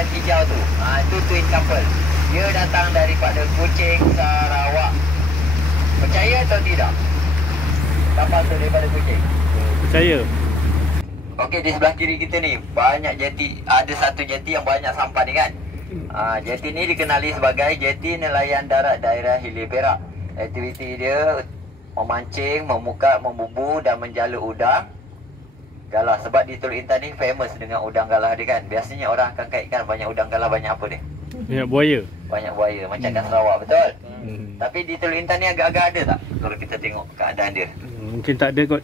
dan hijau tu. Itu twin couple. Dia datang daripada Kuching, Sarawak. Percaya atau tidak? Kapal tu daripada Kuching. Percaya. Okey, di sebelah kiri kita ni banyak jeti. Ada satu jeti yang banyak sampan ni kan. Jeti ni dikenali sebagai jeti nelayan darat daerah Hilir Perak. Aktiviti dia memancing, memukat, membumbu dan menjala udang galah. Sebab di Teluk Intan ni famous dengan udang galah dia kan. Biasanya orang akan kaitkan banyak udang galah, banyak apa dia? Banyak buaya. Banyak buaya, macam kat Sarawak, betul? Tapi di Teluk Intan ni agak-agak ada tak? Kalau kita tengok keadaan dia. Mungkin tak ada kot.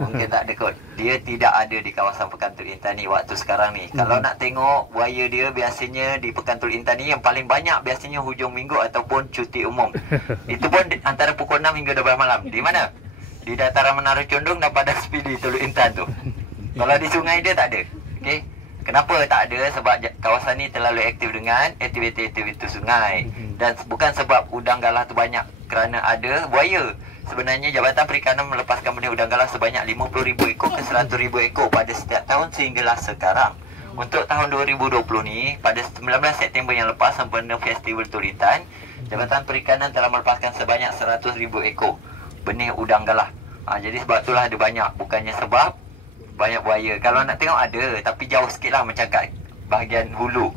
Mungkin tak ada kot. Dia tidak ada di kawasan Pekan Teluk Intan ni waktu sekarang ni. Kalau nak tengok buaya dia biasanya di Pekan Teluk Intan ni yang paling banyak biasanya hujung minggu ataupun cuti umum. Itu pun antara pukul 6 hingga 12 malam. Di mana? Di dataran Menara Condong dan Padang Sepidi Teluk Intan tu. Kalau di sungai dia tak ada. Okey. Kenapa tak ada? Sebab kawasan ni terlalu aktif dengan aktiviti-aktiviti sungai. Dan bukan sebab udang galah tu banyak, kerana ada buaya. Sebenarnya Jabatan Perikanan melepaskan benih udang galah sebanyak 50,000 ekor ke 100,000 ekor pada setiap tahun sehinggalah sekarang. Untuk tahun 2020 ni, pada 19 September yang lepas sempena Festival Teluk Intan, Jabatan Perikanan telah melepaskan sebanyak 100,000 ekor benih udang galah. Jadi sebab itulah ada banyak, bukannya sebab banyak buaya. Kalau nak tengok ada, tapi jauh sikit lah macam kat bahagian hulu,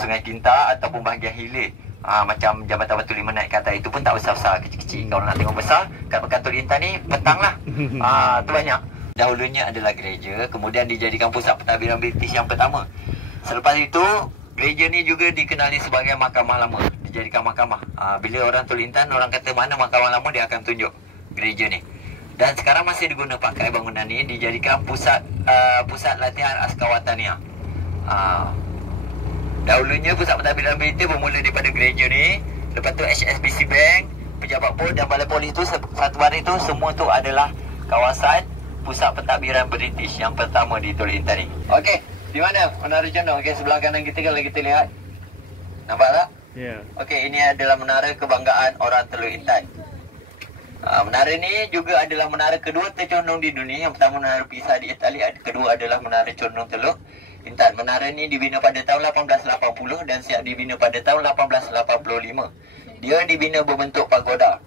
Sungai Kinta ataupun bahagian hilir. Macam Jambatan Batu Lima naik ke atas, itu pun tak besar-besar, kecil-kecil. Kalau nak tengok besar, kat Pekan Teluk Intan ni petang lah. Tu banyak. Dahulunya adalah gereja, kemudian dijadikan pusat pentadbiran British yang pertama. Selepas itu, gereja ni juga dikenali sebagai mahkamah lama. Dijadikan mahkamah. Bila orang Teluk Intan, orang kata mana mahkamah lama, dia akan tunjuk gereja ni. Dan sekarang masih diguna pakai bangunan ni, dijadikan pusat latihan askar wataniah. Dahulunya pusat pentadbiran British bermula daripada gereja ni. Lepas tu HSBC Bank, pejabat pos dan balai polis tu, satu baris tu, semua tu adalah kawasan pusat pentadbiran British yang pertama di Teluk Intan ni. Okey, di mana Menara Condong? Okey, sebelah kanan kita kalau kita lihat. Nampak tak? Ya. Okey, ini adalah menara kebanggaan orang Teluk Intan. Menara ni juga adalah menara kedua tercondong di dunia. Yang pertama Menara Pisa di Itali, kedua adalah Menara Condong Teluk Intan. Menara ni dibina pada tahun 1880 dan siap dibina pada tahun 1885. Dia dibina berbentuk pagoda.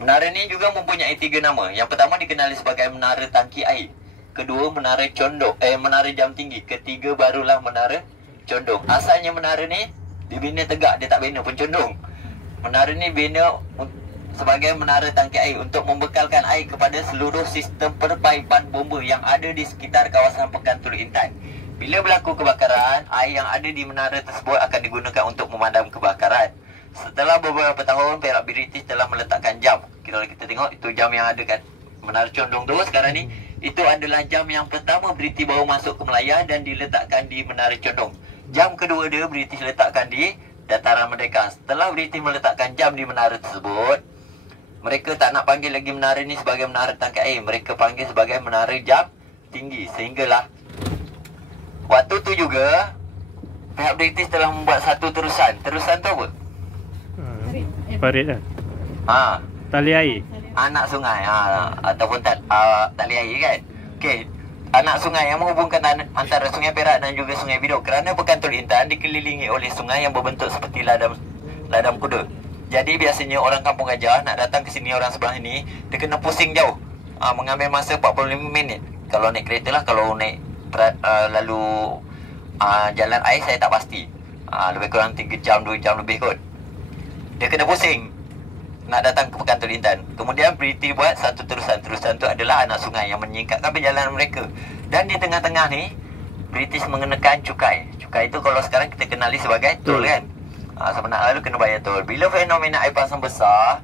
Menara ni juga mempunyai 3 nama. Yang pertama dikenali sebagai Menara Tangki Air. Kedua Menara Condong, Menara Jam Tinggi. Ketiga barulah Menara Condong. Asalnya menara ni dibina tegak, dia tak bina pencondong. Menara ni bina sebagai menara tangki air untuk membekalkan air kepada seluruh sistem perpaipan bomba yang ada di sekitar kawasan Pekan Teluk Intan. Bila berlaku kebakaran, air yang ada di menara tersebut akan digunakan untuk memadam kebakaran. Setelah beberapa tahun, Perak British telah meletakkan jam. Kalau kita tengok, itu jam yang ada kat Menara Condong tu sekarang ni, itu adalah jam yang pertama British baru masuk ke Melaya dan diletakkan di Menara Condong. Jam kedua dia British letakkan di Dataran Merdeka. Setelah British meletakkan jam di menara tersebut, mereka tak nak panggil lagi menara ni sebagai menara tangki air. Mereka panggil sebagai menara jam tinggi. Sehinggalah waktu tu juga pihak British telah membuat satu terusan. Terusan tu apa? Parit lah. Tali air. Anak sungai. Ataupun tali air kan. Okey. Anak sungai yang menghubungkan antara Sungai Perak dan juga Sungai Bidok. Kerana Pekan Teluk Intan dikelilingi oleh sungai yang berbentuk seperti ladam kuda. Jadi biasanya orang Kampung Gajah nak datang ke sini, orang sebelah ini, dia kena pusing jauh. Mengambil masa 45 minit. Kalau naik kereta lah, kalau naik lalu jalan air saya tak pasti. Lebih kurang 3 jam, 2 jam lebih kot. Dia kena pusing nak datang ke Pekan Teluk Intan. Kemudian British buat satu terusan. Terusan tu adalah anak sungai yang menyingkatkan perjalanan mereka. Dan di tengah-tengah ni, British mengenakan cukai. Cukai itu kalau sekarang kita kenali sebagai tol kan. Sebenarnya lu kena bayar tol. Bila fenomena air pasang besar,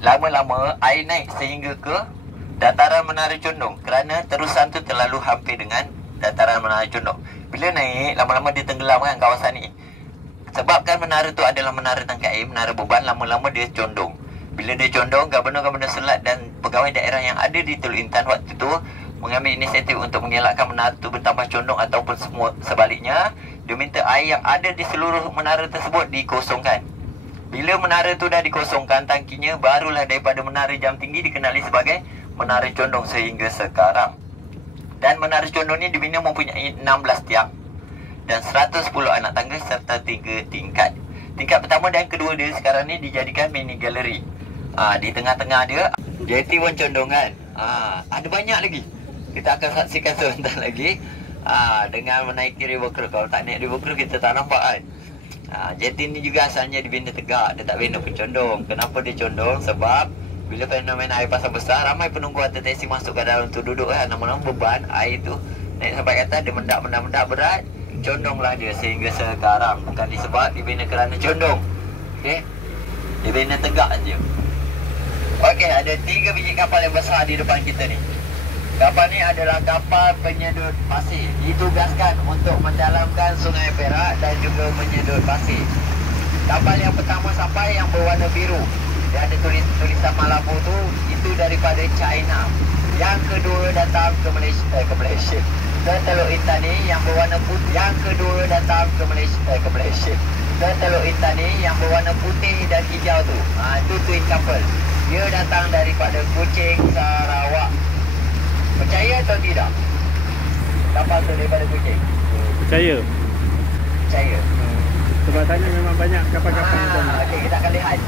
lama-lama air naik sehingga ke dataran Menara Condong. Kerana terusan tu terlalu hampir dengan dataran Menara Condong. Bila naik, lama-lama dia tenggelamkan kawasan ni. Sebabkan menara tu adalah menara tangki air, menara beban, lama-lama dia condong. Bila dia condong, Gubernur-Gubernur Selat dan pegawai daerah yang ada di Teluk Intan waktu tu mengambil inisiatif untuk mengelakkan menara tu bertambah condong ataupun sebaliknya. Dia minta air yang ada di seluruh menara tersebut dikosongkan. Bila menara tu dah dikosongkan tangkinya, barulah daripada menara jam tinggi dikenali sebagai Menara Condong sehingga sekarang. Dan Menara Condong ni dibina mempunyai 16 tiang. dan 110 anak tangga serta 3 tingkat. Tingkat pertama dan kedua dia sekarang ni dijadikan mini gallery. Di tengah-tengah dia JT1 Condongan. Ada banyak lagi. Kita akan saksikan sebentar lagi. Dengan menaiki River Cruise. Kalau tak naik River Cruise kita tak nampak kan. JT ni juga asalnya dibina tegak. Dia tak bina pun condong. Kenapa dia condong? Sebab bila fenomena air pasang besar, ramai penunggu atas teksi masuk ke dalam tu duduk kan. Nama-nama beban air tu naik sampai kata dia mendak berat. Condonglah dia sehingga sekarang. Bukan disebab dibina kerana condong. Okey. Dibina tegak je. Okey, ada 3 biji kapal yang besar di depan kita ni. Kapal ni adalah kapal penyedut pasir. Ditugaskan untuk mendalamkan Sungai Perak dan juga menyedut pasir. Kapal yang pertama sampai yang berwarna biru. Dia ada tulisan Malabo tu, itu daripada China. Yang kedua datang ke Malaysia. Ke Teluk Intani yang berwarna putih. Yang kedua datang ke Malaysia. Ke Teluk Intani yang berwarna putih dan hijau tu. Itu twin couple. Dia datang daripada Kuching, Sarawak. Percaya atau tidak? Kapal tu daripada Kuching. Percaya. Percaya. Sebab sana memang banyak kapal-kapal macam ni. Okey, kita akan lihat.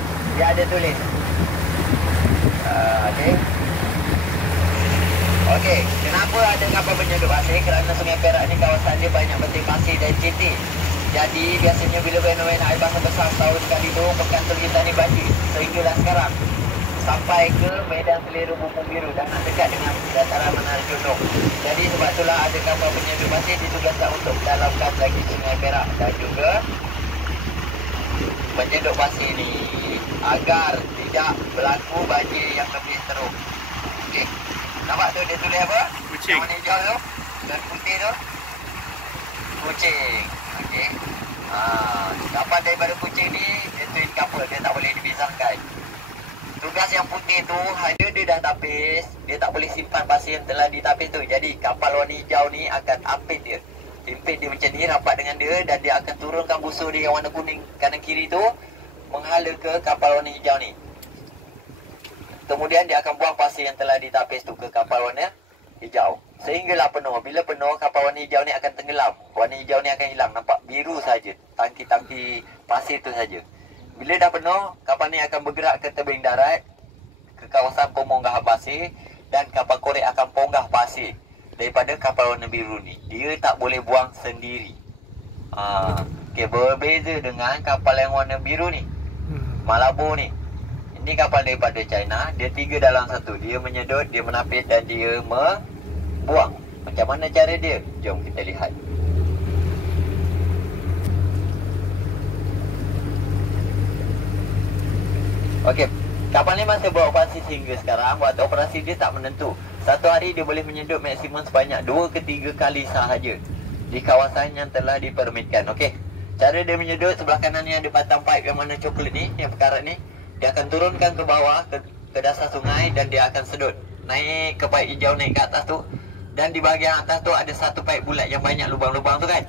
Dia ada tulis. Okey. Okey, kenapa ada kapal penyedut pasir? Kerana Sungai Perak ni kawasan dia banyak beting pasir dan cetek. Jadi biasanya bila fenomena air pasang besar setahun sekali tu, pekan Teluk ni banjir. Sehinggalah sekarang sampai ke Medan Selera Bumbung Biru dan nak dekat dengan dataran Menara Condong. Jadi sebab itulah ada kapal penyedut pasir ditugaskan untuk dalamkan lagi Sungai Perak dan juga penyedut pasir ni agar tidak berlaku banjir yang lebih teruk. Okey. Nampak tu dia tulis apa? Kuching. Yang warna hijau tu dan putih tu. Kuching. Okey. Kapal daripada Kuching ni dia twin couple, dia tak boleh dipisahkan. Tugas yang putih tu hanya dia dah tapis, dia tak boleh simpan pasir yang telah ditapis tu. Jadi kapal warna hijau ni akan apit dia. Impit dia macam ni rapat dengan dia dan dia akan turunkan busur dia yang warna kuning kanan kiri tu menghala ke kapal warna hijau ni. Kemudian dia akan buang pasir yang telah ditapis tu ke kapal warna hijau. Sehinggalah penuh. Bila penuh, kapal warna hijau ni akan tenggelam. Warna hijau ni akan hilang. Nampak biru saja. Tangki-tangki pasir tu saja. Bila dah penuh, kapal ni akan bergerak ke tebing darat, ke kawasan pemonggahan pasir dan kapal korek akan ponggah pasir daripada kapal warna biru ni. Dia tak boleh buang sendiri. Okay, berbeza dengan kapal yang warna biru ni, Malabo ni. Ini kapal daripada China, dia 3 dalam 1. Dia menyedut, dia menapis dan dia membuang. Macam mana cara dia? Jom kita lihat. Okey, kapal ni masih beroperasi sehingga sekarang. Waktu operasi dia tak menentu. Satu hari dia boleh menyedut maksimum sebanyak 2 ke 3 kali sahaja di kawasan yang telah dipermitkan. Okey, cara dia menyedut, sebelah kanan ni ada batang pipe yang warna coklat ni, yang pekarat ni. Dia akan turunkan ke bawah, ke dasar sungai dan dia akan sedut. Naik ke pipe hijau, naik ke atas tu. Dan di bahagian atas tu ada satu pipe bulat yang banyak lubang-lubang tu kan.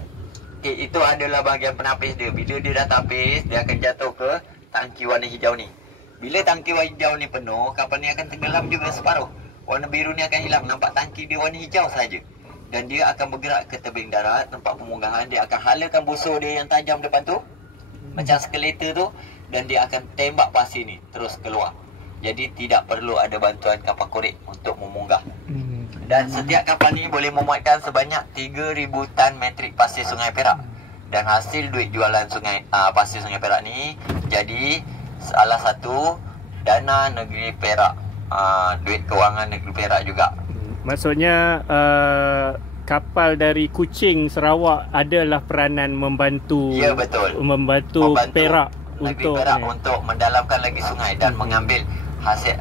Okey, itu adalah bahagian penapis dia. Bila dia dah tapis, dia akan jatuh ke tangki warna hijau ni. Bila tangki warna hijau ni penuh, kapal ni akan tenggelam juga separuh. Warna biru ni akan hilang. Nampak tangki dia warna hijau saja. Dan dia akan bergerak ke tebing darat, tempat pemunggahan. Dia akan halakan busur dia yang tajam depan tu, macam skeletor tu. Dan dia akan tembak pasir ni terus keluar. Jadi tidak perlu ada bantuan kapal korek untuk memunggah. Dan setiap kapal ni boleh memuatkan sebanyak 3,000 tan metrik pasir Sungai Perak. Dan hasil duit jualan pasir Sungai Perak ni jadi salah satu dana negeri Perak. Duit kewangan negeri Perak juga. Maksudnya kapal dari Kuching, Sarawak adalah peranan membantu. Ya, betul. Membantu Perak negeri Perak untuk mendalamkan lagi sungai dan mengambil hasil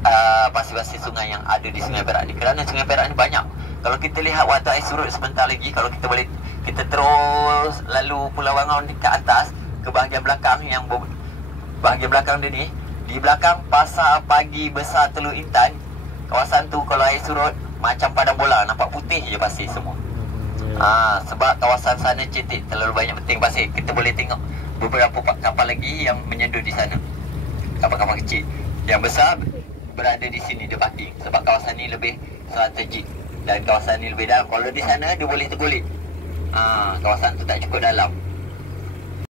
pasir-pasir sungai yang ada di Sungai Perak ni. Kerana Sungai Perak ni banyak. Kalau kita lihat waktu air surut sebentar lagi, kalau kita terus lalu Pulau Wangau ni ke atas, ke bahagian belakang yang bahagian belakang dia ni, di belakang Pasar Pagi Besar Teluk Intan, kawasan tu kalau air surut macam padang bola, nampak putih je pasir semua. Sebab kawasan sana cetek, terlalu banyak beting pasir. Kita boleh tengok beberapa kapal lagi yang menyedut di sana. Kapal-kapal kecil. Yang besar berada di sini, dia parking. Sebab kawasan ni lebih strategik dan kawasan ni lebih dalam. Kalau di sana dia boleh tergulit. Kawasan tu tak cukup dalam.